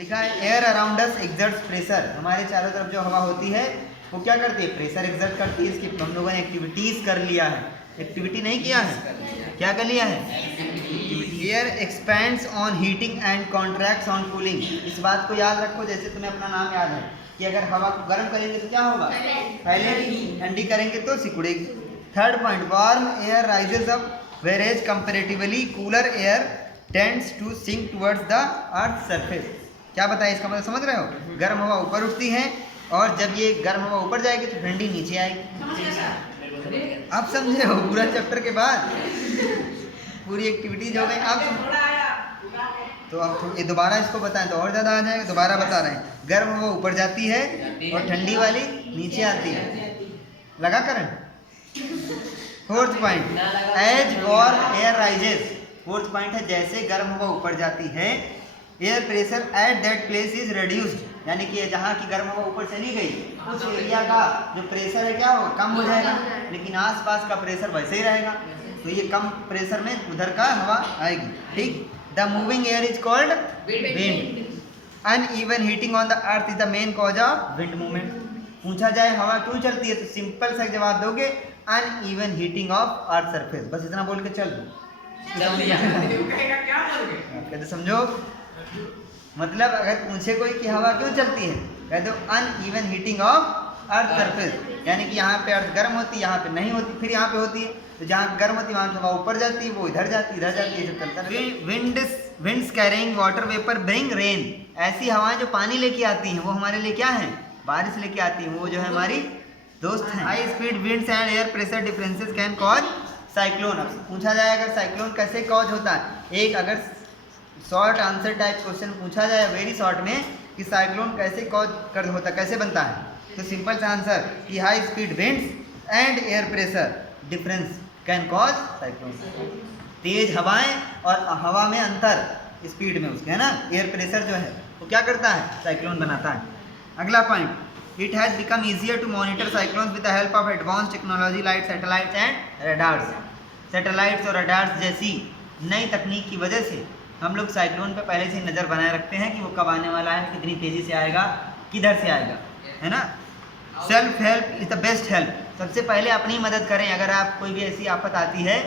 लिखा है air around us exerts pressure, हमारे चारों तरफ जो हवा होती है वो क्या करती है, प्रेशर एक्सर्ट करती है। इसकी हम लोगों ने एक्टिविटीज कर लिया है, एक्टिविटी नहीं किया है, क्या कर लिया है, air expends on heating and contracts on cooling. इस बात को याद रखो, जैसे तुम्हें अपना नाम याद है कि अगर हवा को गर्म करेंगे तो क्या होगा, फैलेगी, ठंडी करेंगे तो सिकुड़ेगी। Third point, warm air rises up whereas comparatively cooler air tends to sink towards the earth's surface। क्या बताया इसका मतलब, समझ रहे हो, गर्म हवा ऊपर उठती है और जब ये गर्म हवा ऊपर जाएगी तो ठंडी नीचे आएगी। आप समझे हो पूरा चैप्टर के बाद पूरी एक्टिविटीज हो गई। आप तो आप ये दोबारा इसको बताएं तो और ज़्यादा आ जाएगा। दोबारा बता रहे हैं, गर्म हवा ऊपर जाती है और ठंडी वाली नीचे आती है। लगा current. Fourth point, as warm air rises. Fourth point है, जैसे गर्म हवा ऊपर जाती है air pressure at that place is reduced, यानी कि जहाँ की गर्म हवा ऊपर चली गई उस एरिया का जो प्रेशर है क्या होगा, कम हो जाएगा, लेकिन आसपास का प्रेशर वैसे ही रहेगा। तो ये कम प्रेशर में उधर का हवा आएगी। ठीक। The moving air is called wind. Uneven heating on the earth is the main cause of wind movement. पूछा जाए हवा क्यों चलती है तो सिंपल सा जवाब दोगे, uneven heating of earth surface. बस इतना बोल के चल दो, कहते समझो। मतलब अगर पूछे कोई कि हवा क्यों चलती है, कह दो uneven heating of earth surface, यानी कि यहाँ पे अर्थ गर्म होती है, यहाँ पे नहीं होती, फिर यहाँ पे होती है। तो जहाँ गर्म होती है वहाँ हवा ऊपर जाती है, वो इधर जाती है, इधर जाती है, सब चलता है। Winds carrying water vapour bring rain. ऐसी हवाएं जो पानी लेके आती हैं वो हमारे लिए क्या है, बारिश लेके आती है, वो जो है हमारी दोस्त हैं। High speed winds and air pressure differences can cause cyclone. अब पूछा जाए अगर साइक्लोन कैसे कॉज होता है, एक अगर शॉर्ट आंसर टाइप क्वेश्चन पूछा जाए वेरी शॉर्ट में कि साइक्लोन कैसे कॉज कर होता, कैसे बनता है, तो सिंपल सा आंसर कि high speed winds and air pressure difference can cause cyclone. तेज हवाएं और हवा में अंतर स्पीड में उसके, है ना, एयर प्रेशर जो है वो क्या करता है, साइक्लोन बनाता है। अगला point, it has become easier to monitor cyclones with the help of advance technology like satellites and radars. Satellites और रडार्स जैसी नई तकनीक की वजह से हम लोग साइक्लोन पे पहले से नज़र बनाए रखते हैं कि वो कब आने वाला है, कितनी तेज़ी से आएगा, किधर से आएगा, है ना। Self help is the best help. सबसे पहले अपनी मदद करें। अगर आप कोई भी ऐसी आफत आती है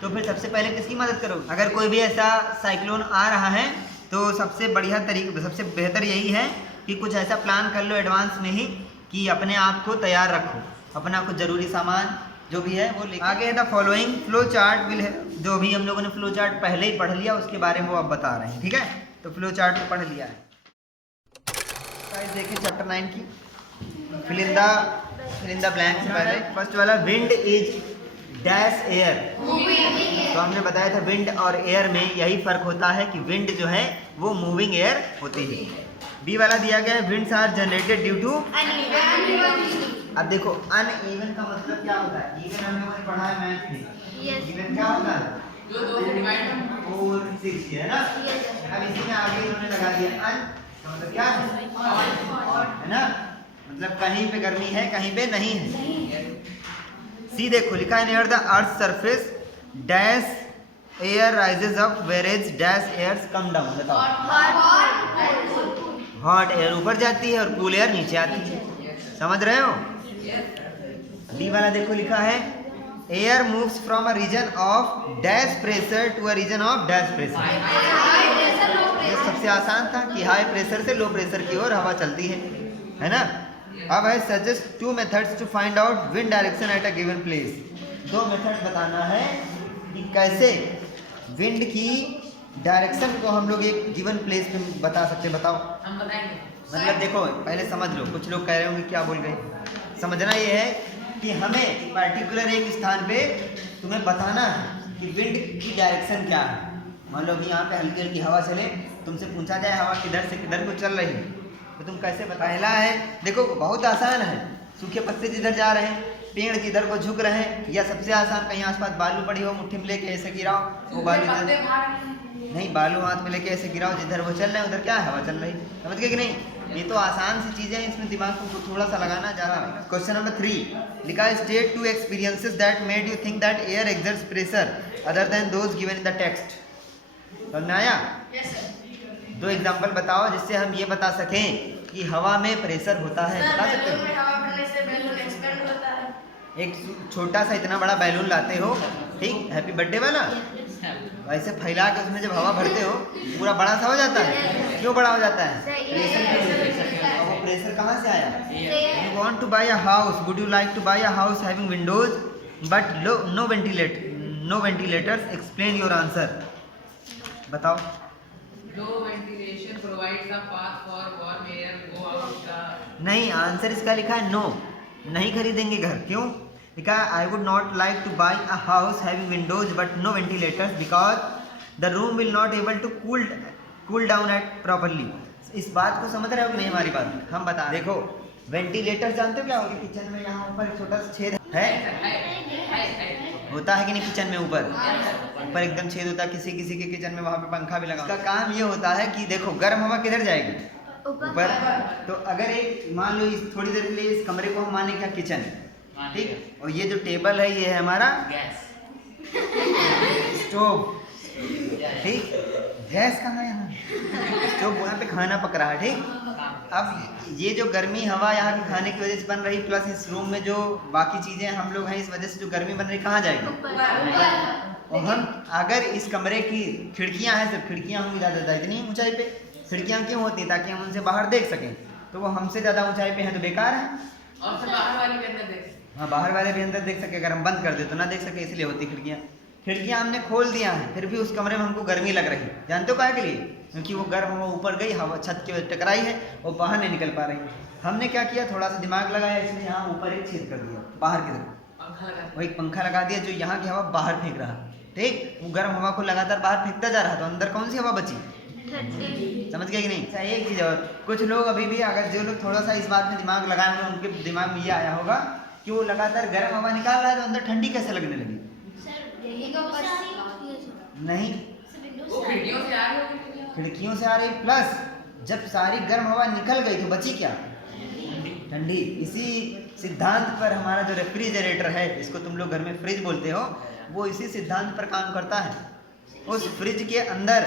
तो फिर सबसे पहले किसकी मदद करो। अगर कोई भी ऐसा साइक्लोन आ रहा है तो सबसे बढ़िया तरीका, सबसे बेहतर यही है कि कुछ ऐसा प्लान कर लो एडवांस में ही कि अपने आप को तैयार रखो, अपना कुछ ज़रूरी सामान जो भी है वो ले। आगे है the following flow chart will, जो भी हम लोगों ने फ्लो चार्ट पहले ही पढ़ लिया उसके बारे में वो अब बता रहे हैं। ठीक है, तो फ्लो चार्ट को पढ़ लिया है। देखिए चैप्टर 9 की फिल इन द ब्लैंक से पहले फर्स्ट वाला, विंड इज डैश एयर। तो हमने बताया था विंड और एयर में यही फर्क होता है कि विंड जो है वो मूविंग एयर होती है। बी वाला दिया गया है, winds are generated due to. अब देखो अनइवन का मतलब क्या होता है, इवन हम लोगों ने पढ़ा है मैथ में, इवन क्या होता है, 4 6 है ना। अब इसी में आगे इन्होंने लगा दिया अन, तो मतलब क्या है ना, मतलब कहीं पे गर्मी है कहीं पे नहीं है। सी देखो लिखा है near the earth surface dash air rises up whereas dash airs come down. बताओ, हॉट एयर ऊपर जाती है और कूल एयर नीचे आती है, समझ रहे हो। डी वाला देखो लिखा है air moves from a region of dash pressure to a region of dash pressure. ये सबसे आसान था कि हाई प्रेशर से लो प्रेशर की ओर हवा चलती है ना। अब है suggest 2 methods to find out wind direction at a given place. 2 method बताना है कि कैसे विंड की डायरेक्शन को हम लोग एक गिवन प्लेस पे बता सकते हैं। बताओ, हम बताएंगे। मतलब देखो पहले समझ लो, कुछ लोग कह रहे होंगे क्या बोल गए। समझना ये है कि हमें पर्टिकुलर एक स्थान पे तुम्हें बताना है कि विंड की डायरेक्शन क्या है। मान लो कि यहाँ पे हल्की हल्की हवा चले, तुमसे पूछा जाए हवा किधर से किधर को चल रही है तो तुम कैसे बता। पहला है देखो बहुत आसान है, सूखे पत्ते जिधर जा रहे हैं, पेड़ जिधर को झुक रहे हैं, या सबसे आसान कहीं आसपास बालू पड़ी हो मुट्ठी में लेके ऐसे गिराओ, वो बालू नहीं, बालू हाथ में लेके ऐसे गिराओ, जिधर वो चल रहे हैं उधर क्या हवा चल रही। समझ गए कि नहीं। ये तो आसान सी चीज़ें हैं, इसमें दिमाग को थोड़ा सा लगाना ज़्यादा। क्वेश्चन नंबर 3 लिखा है state 2 experiences that made you think that air exerts pressure other than those given in the text. समझ में आया। दो एग्जांपल बताओ जिससे हम ये बता सकें कि हवा में प्रेशर होता है, बता सकते हो? हवा भरने से बैलून एक्सपेंड होता है। एक छोटा सा इतना बड़ा बैलून लाते हो, ठीक, हैप्पी बर्थडे वाला, वैसे फैला के उसमें जब हवा भरते हो पूरा बड़ा सा हो जाता है। क्यों बड़ा हो जाता है? प्रेशर। और वो प्रेशर कहाँ से आया? You want to buy a house, would you like to buy a house having windows but no ventilators, explain your answer. बताओ। No ventilation provides a path for warm air go out the. नहीं, answer इसका लिखा है no, नहीं खरीदेंगे घर। क्यों लिखा है? I would not like to buy a house having windows but no ventilators because the room will not able to cool down at properly. इस बात को समझ रहे हो कि नहीं हमारी बात? हम बता, देखो वेंटिलेटर जानते हो क्या होगा? किचन में यहाँ ऊपर एक छोटा सा छेद है, होता है कि नहीं? किचन में ऊपर एकदम छेद होता है, किसी किसी के किचन में, वहाँ पे पंखा भी लगा। इसका काम ये होता है कि देखो गर्म हवा किधर जाएगी? ऊपर। तो अगर एक मान लो इस थोड़ी देर के लिए इस कमरे को हम माने क्या किचन, ठीक, और ये जो टेबल है ये है हमारा स्टोव, ठीक, गैस कहाँ है? यहाँ स्टोव, यहाँ पे खाना पक रहा है, ठीक। अब ये जो गर्मी हवा यहाँ के खाने की वजह से बन रही, प्लस इस रूम में जो बाकी चीजें हम लोग हैं, इस वजह से जो गर्मी बन रही कहाँ जाएगी? और हम अगर इस कमरे की खिड़कियाँ हैं, सिर्फ खिड़कियाँ होंगी ज़्यादा इतनी ऊंचाई पे, खिड़कियाँ क्यों होती हैं? ताकि हम उनसे बाहर देख सकें। तो वो हमसे ज़्यादा ऊंचाई पे हैं तो बेकार है। और बाहर वाले भी अंदर देख, हाँ, बाहर वाले भी अंदर देख सके, अगर हम बंद कर दे तो ना देख सके, इसलिए होती खिड़कियाँ। खिड़कियाँ हमने खोल दिया है, फिर भी उस कमरे में हमको गर्मी लग रही, जानते हो काहे के लिए? क्योंकि वो गर्म हवा ऊपर गई, हवा छत के टकराई है और बाहर नहीं निकल पा रही। हमने क्या किया, थोड़ा सा दिमाग लगाया, इसमें यहाँ ऊपर एक छेद कर दिया बाहर की तरफ, वो एक पंखा लगा दिया जो यहाँ की हवा बाहर फेंक रहा, ठीक। वो गर्म हवा को लगातार बाहर फेंकता जा रहा, तो अंदर कौन सी हवा बची? समझ गए कि नहीं? अच्छा, एक चीज़ और, कुछ लोग अभी भी, अगर जो लोग थोड़ा सा इस बात में दिमाग लगाए होंगे, उनके दिमाग में ये आया होगा कि वो लगातार गर्म हवा निकाल रहा है तो अंदर ठंडी कैसे लगने लगी? नहीं, वो खिड़कियों से आ रही होगी। खिड़कियों से आ रही, प्लस जब सारी गर्म हवा निकल गई तो बची क्या? ठंडी। इसी सिद्धांत पर हमारा जो रेफ्रिजरेटर है, इसको तुम लोग घर में फ्रिज बोलते हो, वो इसी सिद्धांत पर काम करता है। उस फ्रिज के अंदर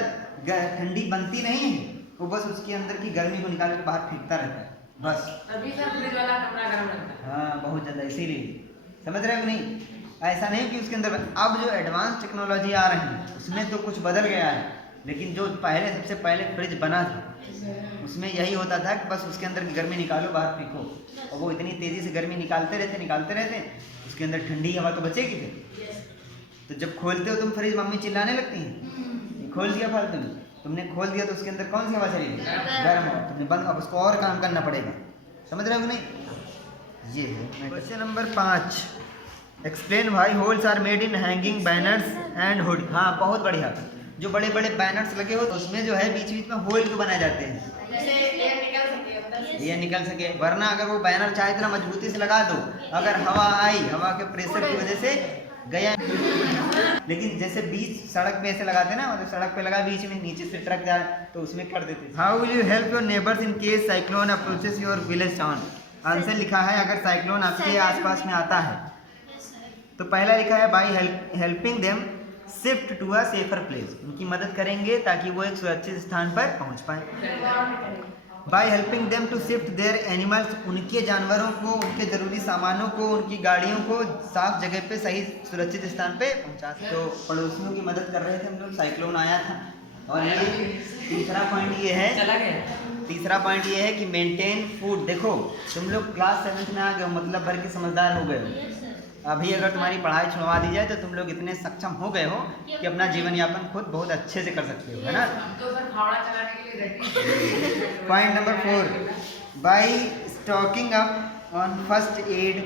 ठंडी बनती नहीं है, वो बस उसके अंदर की गर्मी को निकाल के बाहर फेंकता रहता है, बस। तभी सर फ्रिज वाला कमरा गर्म लगता है। हाँ, बहुत ज़्यादा, इसीलिए। समझ रहे हो कि नहीं? ऐसा नहीं कि उसके अंदर, अब जो एडवांस टेक्नोलॉजी आ रही है उसमें तो कुछ बदल गया है, लेकिन जो पहले सबसे पहले फ्रिज बना था उसमें यही होता था कि बस उसके अंदर की गर्मी निकालो, बाहर फेंको, और वो इतनी तेज़ी से गर्मी निकालते रहते, उसके अंदर ठंडी हवा तो बचेगी फिर। तो जब खोलते हो तुम फ्रिज, मम्मी चिल्लाने लगती हैं, खोल दिया फालतू में, तुमने खोल दिया तो उसके अंदर कौन सी हवा चलेगी? गर्म हवा। तुमने बंद, अब उसको और काम करना पड़ेगा। समझ रहे हो कि नहीं? ये है question number 5। Explain why holes are made in hanging banners and hood. हाँ, बहुत बढ़िया। जो बड़े बड़े बैनर्स लगे हो तो उसमें जो है बीच बीच में होल क्यों बनाए जाते हैं? ये निकल सके, वरना अगर वो बैनर चाहे इतना मजबूती से लगा दो, अगर हवा आई, हवा के प्रेशर की वजह से गया, लेकिन जैसे बीच सड़क पे ऐसे लगाते ना, मतलब सड़क पे लगा, बीच में नीचे से ट्रक जाए तो उसमें कर देते। How will you help your neighbours in case cyclone approaches your village town? Answer लिखा है अगर साइक्लोन आपके आसपास में आता है तो पहला लिखा है by helping them shift to a safer place. उनकी मदद करेंगे ताकि वो एक सुरक्षित स्थान पर पहुंच पाए। By helping them to shift their animals, उनके जानवरों को, उनके ज़रूरी सामानों को, उनकी गाड़ियों को साफ जगह पे, सही सुरक्षित स्थान पे पहुंचा। तो पड़ोसियों की मदद कर रहे थे हम लोग, साइक्लोन आया था। और ये तीसरा पॉइंट ये है, चला गया। तीसरा पॉइंट ये है कि मेंटेन फूड। देखो तुम लोग क्लास 7 में आ गए हो, मतलब भर के समझदार हो गए हो। अभी अगर तुम्हारी पढ़ाई छुड़वा दी जाए तो तुम लोग इतने सक्षम हो गए हो कि अपना जीवन यापन खुद बहुत अच्छे से कर सकते हो, है ना? हम तो सर फावड़ा चलाने के लिए ready. Point number 4, by stocking up on first aid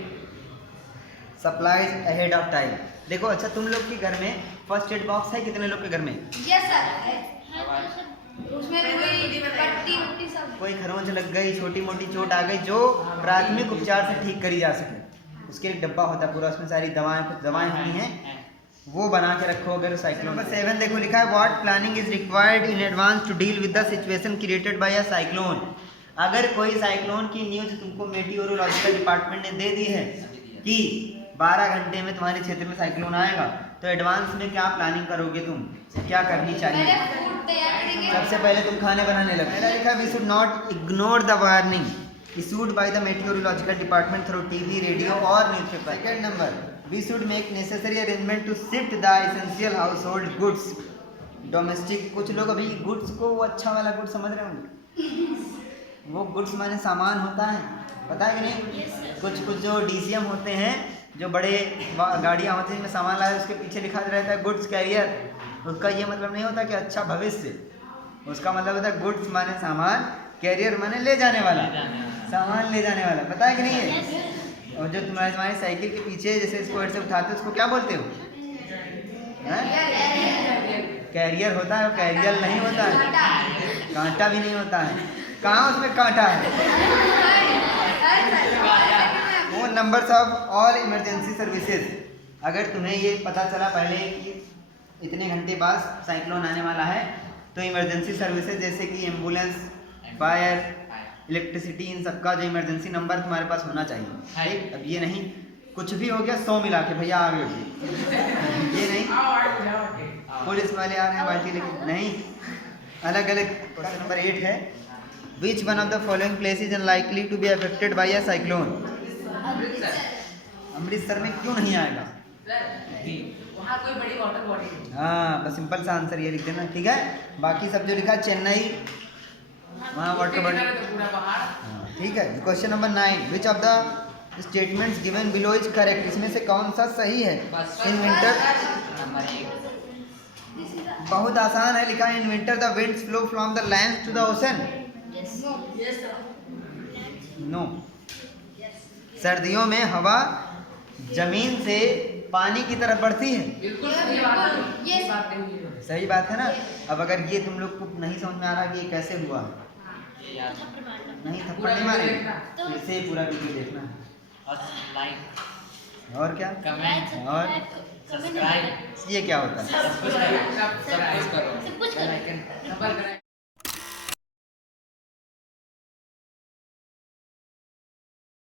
supplies ahead of time. देखो, अच्छा तुम लोग के घर में फर्स्ट एड बॉक्स है? कितने लोग के घर में? Yes sir. उसमें पट्टी सब, कोई खरोंच लग गई, छोटी मोटी चोट आ गई जो प्राथमिक उपचार से ठीक करी जा सके, उसके एक डब्बा होता है पूरा, उसमें सारी दवाएं, कुछ दवाएं होती हैं, वो बना के रखो अगर साइक्लोन। नंबर 7 देखो लिखा है what planning is required in advance to deal with the situation created by a cyclone. अगर कोई साइक्लोन की न्यूज तुमको मेटीओरोलॉजिकल डिपार्टमेंट ने दे दी है कि 12 घंटे में तुम्हारे क्षेत्र में साइक्लोन आएगा, तो एडवांस में क्या प्लानिंग करोगे तुम, क्या करनी चाहिए? पहले फूड तैयार करेंगे। सबसे पहले तुम खाने बनाने लगे। पहला लिखा we should not ignore the warning issued by the meteorological department through TV, radio or newspaper. Second number, we should make necessary arrangement to shift the essential household goods. Domestic, कुछ लोग अभी गुड्स को वो अच्छा वाला goods समझ रहे होंगे। वो गुड्स माने सामान होता है, पता है कि नहीं? कुछ जो DCM होते हैं, जो बड़े गाड़ियाँ होती हैं जिनमें सामान लाए, उसके पीछे लिखा रहता है गुड्स कैरियर। उसका ये मतलब नहीं होता कि अच्छा भविष्य, उसका मतलब होता है गुड्स माने सामान, कैरियर माने ले जाने वाला, सामान ले जाने वाला, पता है कि नहीं है? और जो तुम्हारी साइकिल के पीछे जैसे इसको ऐसे उठाते हो उसको क्या बोलते हो? कैरियर होता है, कैरियर नहीं होता है, कांटा भी नहीं होता है। कहाँ उसमें कांटा है? Phone numbers of all emergency services. अगर तुम्हें ये पता चला पहले कि इतने घंटे बाद साइक्लोन आने वाला है, तो इमरजेंसी सर्विसेज जैसे कि एम्बुलेंस, फायर, इलेक्ट्रिसिटी, इन सबका जो इमरजेंसी नंबर तुम्हारे पास होना चाहिए। ठीक, अब ये नहीं कुछ भी हो गया 100 मिला के भैया आ गए, ये नहीं पुलिस वाले आ रहे हैं बाल्टी लेके, नहीं, अलग अलग। क्वेश्चन नंबर 8 है, which one of the following place is unlikely to be affected by a cyclone? Amritsar में क्यों नहीं आएगा? वहाँ कोई बड़ी वाटर बॉडी। हाँ, बस सिंपल सा आंसर ये लिख देना, ठीक है। बाकी सब जो लिखा चेन्नई, वहाँ वाटर बॉडी, ठीक है। Question number 9, which of the statements given below is correct? इसमें से कौन सा सही है? इन विंटर, बहुत आसान है, लिखा है in winter the winds flow from the land to the ocean. No, सर्दियों में हवा जमीन से पानी की तरफ बढ़ती है। बिल्कुल सही बात है, सही बात है ना। अब अगर ये तुम लोग को नहीं समझ में आ रहा कि ये कैसे हुआ, नहीं थप्पड़ नहीं मारे, तो इसे पूरा वीडियो देखना और क्या, कमेंट और सब्सक्राइब, ये क्या होता है? सब कुछ करो।